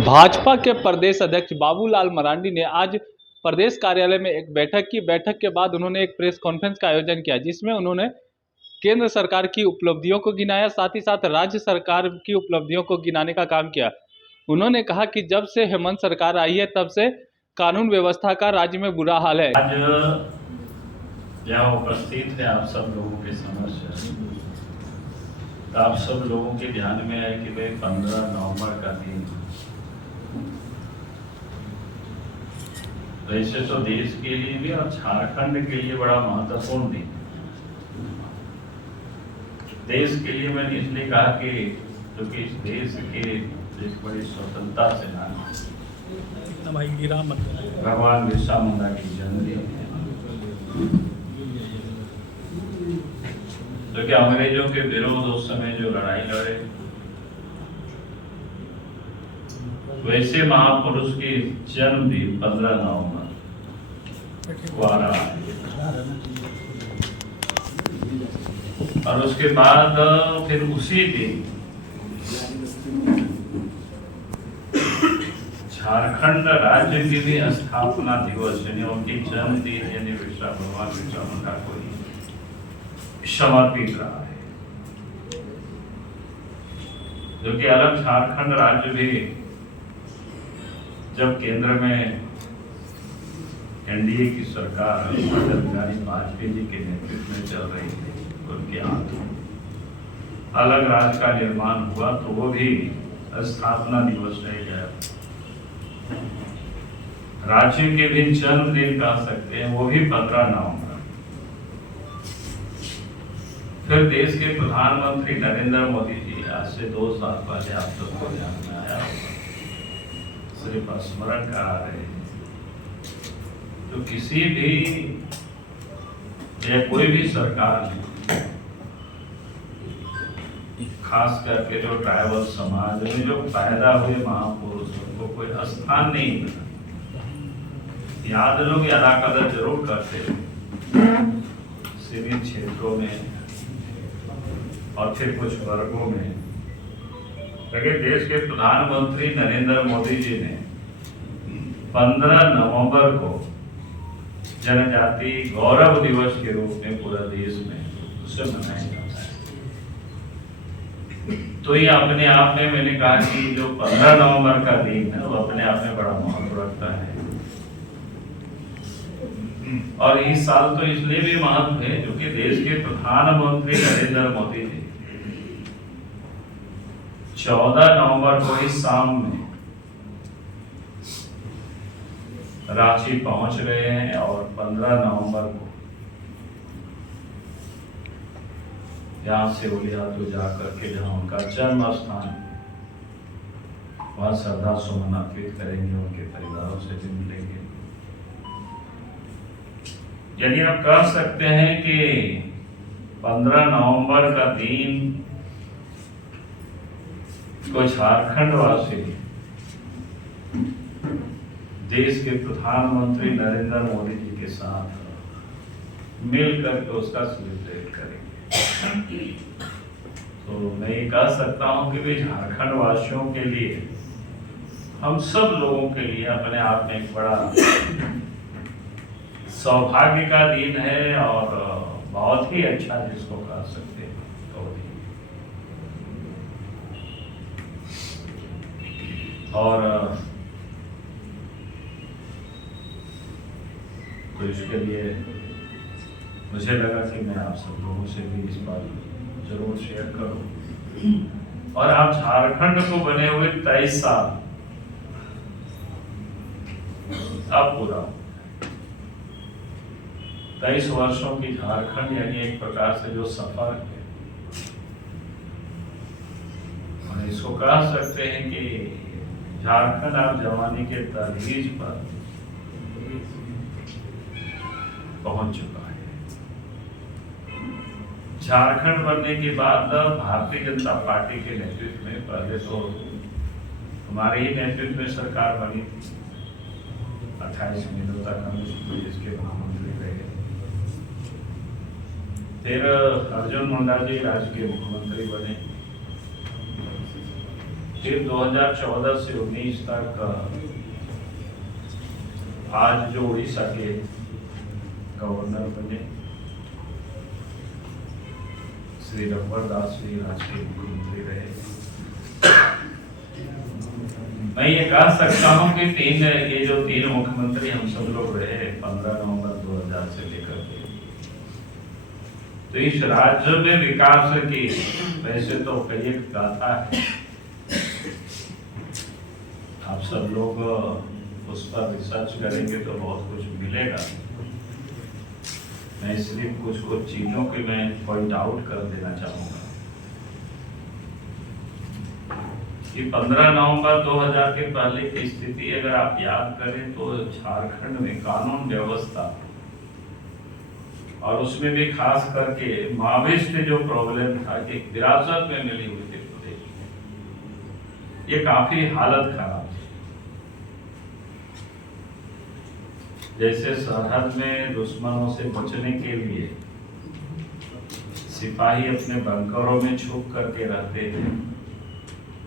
भाजपा के प्रदेश अध्यक्ष बाबूलाल मरांडी ने आज प्रदेश कार्यालय में एक बैठक की। बैठक के बाद उन्होंने एक प्रेस कॉन्फ्रेंस का आयोजन किया, जिसमें उन्होंने केंद्र सरकार की उपलब्धियों को गिनाया, साथ ही साथ राज्य सरकार की उपलब्धियों को गिनाने का काम किया। उन्होंने कहा कि जब से हेमंत सरकार आई है तब से कानून व्यवस्था का राज्य में बुरा हाल है। आज यहाँ उपस्थित है आप सब लोगों के समक्ष, तो आप सब लोगों के ध्यान में है कि भाई 15 नवंबर का दिन वैसे तो देश के लिए भी और झारखंड के लिए बड़ा महत्वपूर्ण दिन। देश के लिए मैंने इसलिए कहा कि क्योंकि इस देश के एक बड़ी स्वतंत्रता सेनानी भगवान बिरसा मुंडा की जन्मदिन है, जो कि अंग्रेजों के विरोध उस समय जो लड़ाई लड़े, वैसे महापुरुष की जन्मदिन 15 नवंबर को आ रहा है। और उसके बाद फिर उसी दिन झारखंड राज्य की भी स्थापना दिवस यानी उनकी जन्मदिन यानी भगवान बिरसा मुंडा को समर्पित रहा है, जो कि अलग झारखंड राज्य भी जब केंद्र में एनडीए की सरकार अटल बिहारी वाजपेयी जी के नेतृत्व में चल रही थी, उनके हाथों अलग राज्य का निर्माण हुआ, तो वो भी स्थापना दिवस रह गया। राज्य के भी जन्मदिन कह सकते हैं, वो भी 15 नवंबर। फिर देश के प्रधानमंत्री नरेंद्र मोदी जी आज से 2 साल पहले आप सबको ध्यान में आया होगा, सिर्फ स्मरण करा रहे हैं। तो किसी भी या कोई भी सरकार खास करके जो ट्राइबल समाज में जो पैदा हुए महापुरुष उनको कोई स्थान नहीं मिला। याद लोग अदा कदर जरूर करते सीमित क्षेत्रों में और फिर कुछ वर्गों में, लेकिन देश के प्रधानमंत्री नरेंद्र मोदी जी ने 15 नवंबर को जनजाति गौरव दिवस के रूप में पूरा देश में उसे मनाया जाता है। तो ये अपने आप में मैंने कहा कि जो 15 नवंबर का दिन है वो अपने आप में बड़ा महत्व रखता है। और इस साल तो इसलिए भी महत्व है क्योंकि देश के प्रधानमंत्री नरेंद्र मोदी जी 14 नवंबर को इस शाम में रांची पहुंच रहे हैं और 15 नवंबर को यहाँ से उलियातू जाकर के जहाँ उनका जन्म स्थान वहां श्रद्धा सुमन अर्पित करेंगे, उनके परिवारों से भी मिलेंगे। यानी आप कह सकते हैं कि 15 नवंबर का दिन को झारखंड वासी देश के प्रधानमंत्री नरेंद्र मोदी जी के साथ मिलकर के उसका सेलिब्रेट करेंगे। तो मैं ये कह सकता हूं कि भी झारखंड वासियों के लिए, हम सब लोगों के लिए अपने आप में एक बड़ा सौभाग्य का दिन है और बहुत ही अच्छा जिसको कह सकते हैं। और तो इसके लिए मुझे लगा कि मैं आप सब लोगों से भी इस बात जरूर शेयर करूं। और आप झारखंड को बने हुए 23 साल अब पूरा 23 वर्षों की झारखंड यानी एक प्रकार से जो सफर है, और इसको कह सकते हैं कि झारखंड आप जवानी के तहरीज पर पहुंच चुका है। झारखंड बनने के बाद भारतीय जनता पार्टी के नेतृत्व में, पहले तो हमारे ही नेतृत्व में सरकार बनी थी, 28 महीनों तक हम इसके मुख्यमंत्री रहे। फिर अर्जुन मुंडा जी राज्य के मुख्यमंत्री बने। फिर 2014 से 19 तक आज जो उड़ीसा के गवर्नर बने श्री रघुवर दास जी राष्ट्रीय मुख्यमंत्री रहे। मैं ये कह सकता हूं कि ये जो तीन मुख्यमंत्री हम सब लोग रहे 15 नवंबर 2000 से लेकर के, तो इस राज्य में विकास की वैसे तो कई एक गाथा है, आप सब लोग उस पर रिसर्च करेंगे तो बहुत कुछ मिलेगा। मैं इसलिए कुछ चीजों के मैं पॉइंट आउट कर देना चाहूंगा कि 15 नवंबर 2000 के पहले की स्थिति अगर आप याद करें तो झारखंड में कानून व्यवस्था और उसमें भी खास करके माओवादिस्ट जो प्रॉब्लम था कि विरासत में मिली हुई थी प्रदेश में, ये काफी हालत खराब थी। जैसे सरहद में दुश्मनों से बचने के लिए सिपाही अपने बंकरों में छुप करके रहते थे,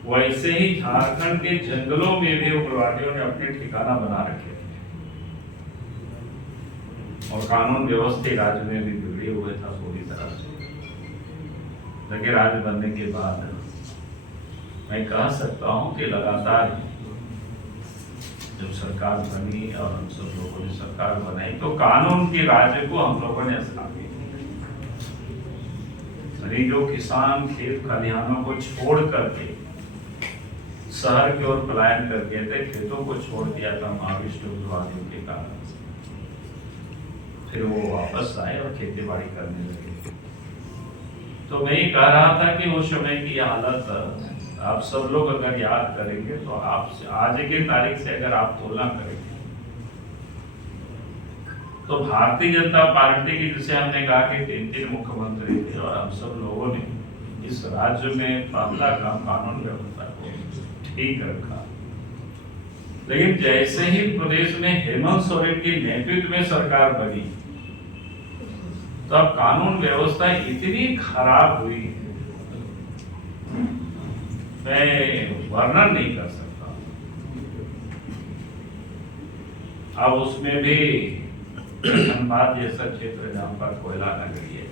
वैसे ही झारखंड के जंगलों में भी उग्रवादियों ने अपने ठिकाना बना रखे थे और कानून व्यवस्था राज्य में भी बिगड़े हुए था पूरी तरह से। लेकिन राज्य बनने के बाद मैं कह सकता हूं कि लगातार जब सरकार बनी और हम सब लोगों ने सरकार बनाई तो कानून के राज्य को हम लोगों ने स्थापित किया। जो किसान खेत खलिहानों को छोड़ करके शहर की ओर पलायन कर गए थे, खेतों को छोड़ दिया था माओवादिस्ट उग्रवादियों के कारण, फिर वो वापस आए और खेती बाड़ी करने लगे। तो मैं ये कह रहा था कि उस समय की हालत आप सब लोग अगर याद करेंगे तो आप आज की तारीख से अगर आप तुलना करेंगे तो भारतीय जनता पार्टी की, जिसे हमने कहा कि 3 मुख्यमंत्री थे और हम सब लोगों ने इस राज्य में पहला काम कानून व्यवस्था को ठीक रखा। लेकिन जैसे ही प्रदेश में हेमंत सोरेन के नेतृत्व में सरकार बनी तो अब कानून व्यवस्था इतनी खराब हुई, मैं वर्णन नहीं कर सकता। अब उसमें भी धनबाद जैसा क्षेत्र जहां पर कोयला नगरी है,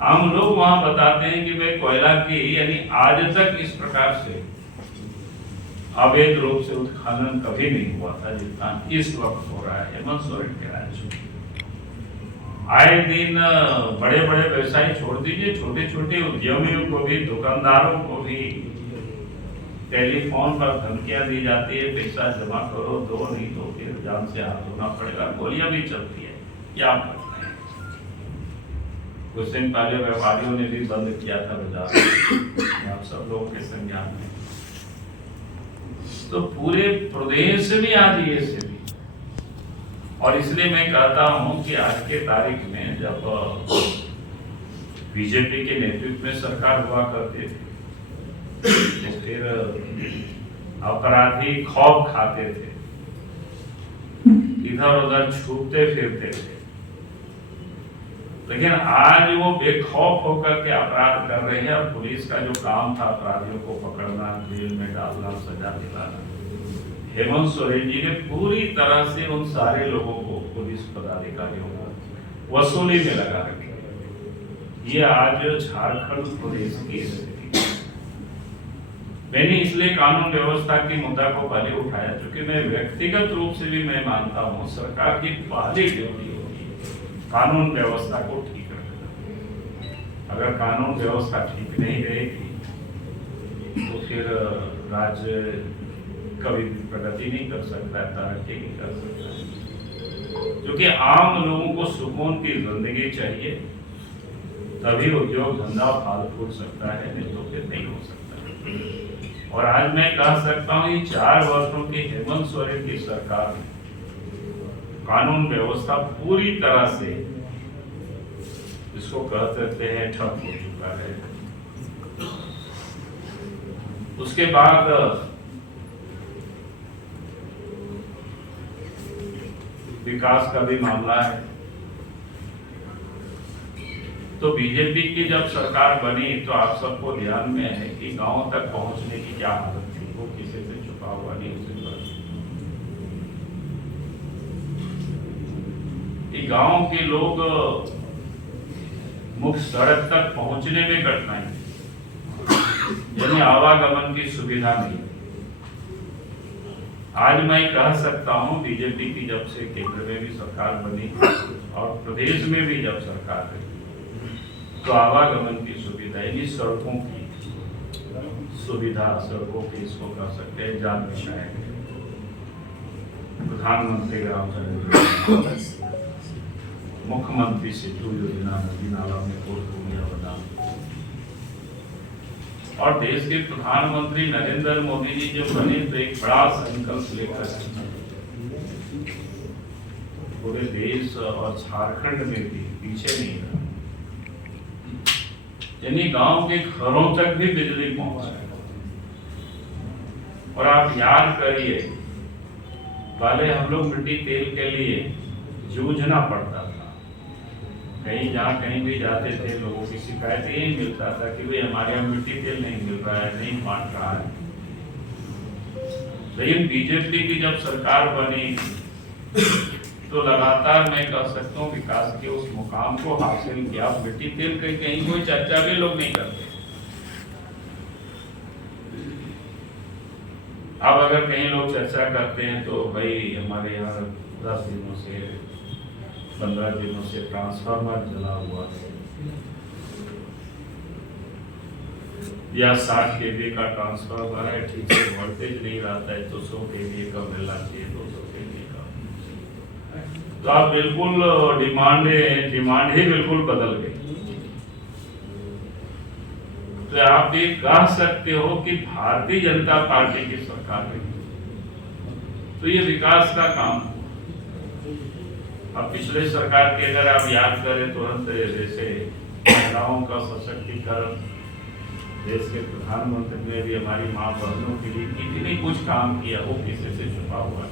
हम लोग वहां बताते हैं कि भाई कोयला की यानी आज तक इस प्रकार से अवैध रूप से उत्खनन कभी नहीं हुआ था जितना इस वक्त हो रहा है हेमंत सोरेन के राज्य में। आए दिन बड़े बड़े व्यवसायी छोड़ दीजिए, छोटे छोटे उद्यमियों को भी, दुकानदारों को भी टेलीफोन पर धमकियां दी जाती है, पैसा जमा करो, दो नहीं तो फिर जान से हाथ धोना पड़ेगा। गोलियां भी चलती है, क्या करना है। कुछ दिन पहले व्यापारियों ने भी बंद किया था बाजार, आप सब लोगों के संज्ञान में। तो पूरे प्रदेश में आज ये स्थिति, और इसलिए मैं कहता हूं कि आज के तारीख में जब बीजेपी के नेतृत्व में सरकार हुआ करती थी तो फिर अपराधी खौफ खाते थे, इधर उधर छूटते फिरते थे। लेकिन आज वो बेखौफ होकर के अपराध कर रहे हैं और पुलिस का जो काम था अपराधियों को पकड़ना, जेल में डालना, सजा दिलाना, हेमंत सोरेन जी ने पूरी तरह से उन सारे लोगों को, पुलिस पदाधिकारियों को वसूली में लगा रखे। ये आज झारखंड प्रदेश की स्थिति। मैंने इसलिए कानून व्यवस्था की मुद्दा को पहले उठाया क्योंकि मैं व्यक्तिगत रूप से भी मैं मानता हूँ सरकार की पहली ड्यूटी होती है कानून व्यवस्था को ठीक रखना। अगर कानून व्यवस्था ठीक नहीं रहेगी तो फिर राज्य कभी भी प्रगति नहीं कर सकता है, तरक्की नहीं कर सकता है। क्योंकि आम लोगों को सुकून की जिंदगी चाहिए, तभी उद्योग धंधा फल फूट सकता है, नहीं तो फिर नहीं हो सकता है। और आज मैं कह सकता हूँ ये 4 वर्षों की हेमंत सोरेन की सरकार में कानून व्यवस्था पूरी तरह से, जिसको कह सकते हैं, ठप हो चुका है। उसके बाद विकास का भी मामला है। तो बीजेपी की जब सरकार बनी तो आप सबको ध्यान में है कि गांव तक पहुंचने की क्या हालत थी, वो किसी से छुपा हुआ नहीं, उसे गांव के लोग मुख्य सड़क तक पहुंचने में कठिनाई, यानी आवागमन की सुविधा नहीं। आज मैं कह सकता हूं बीजेपी की जब से केंद्र में भी सरकार बनी और प्रदेश में भी जब सरकार है तो आवागमन की सुविधा यानी सड़कों की सुविधा, सड़कों की इसको कह सकते हैं जान बिछाए गए। प्रधानमंत्री ग्राम सड़क, मुख्यमंत्री सेतु योजना, नदी नाला में पुल पुलिया बना, और देश के प्रधानमंत्री नरेंद्र मोदी जी जो बने तो एक बड़ा संकल्प लेकर पूरे देश और झारखंड में भी पीछे नहीं रहा, यानी गांव के घरों तक भी बिजली पहुंचाए। और आप याद करिए, पहले हम लोग मिट्टी तेल के लिए जूझना पड़ता था, कहीं भी जाते थे लोगों की शिकायत यही मिलता था कि भाई हमारे यहाँ मिट्टी तेल नहीं मिल रहा है, नहीं बांट रहा है। लेकिन बीजेपी की जब सरकार बनी तो लगातार मैं कह सकता हूँ विकास के उस मुकाम को हासिल किया। मिट्टी तेल की कहीं कोई चर्चा भी लोग नहीं करते। अब अगर कहीं लोग चर्चा करते हैं तो भाई हमारे यहाँ 10 दिनों से 15 दिनों से ट्रांसफार्मर जला हुआ है या 60 kV का ट्रांसफार्मर है, ठीक से वोल्टेज नहीं रहता है तो 100 kV का मिलना चाहिए, 200 kV का। तो आप बिल्कुल डिमांड ही बिल्कुल बदल गई। तो आप ये कह सकते हो कि भारतीय जनता पार्टी की सरकार है तो ये विकास का काम हुआ। अब पिछले सरकार के अगर आप याद करें तुरंत, जैसे महिलाओं का सशक्तिकरण, देश के प्रधानमंत्री ने भी हमारी माँ बहनों के लिए कितनी कुछ काम किया, वो किसी से छुपा हुआ है।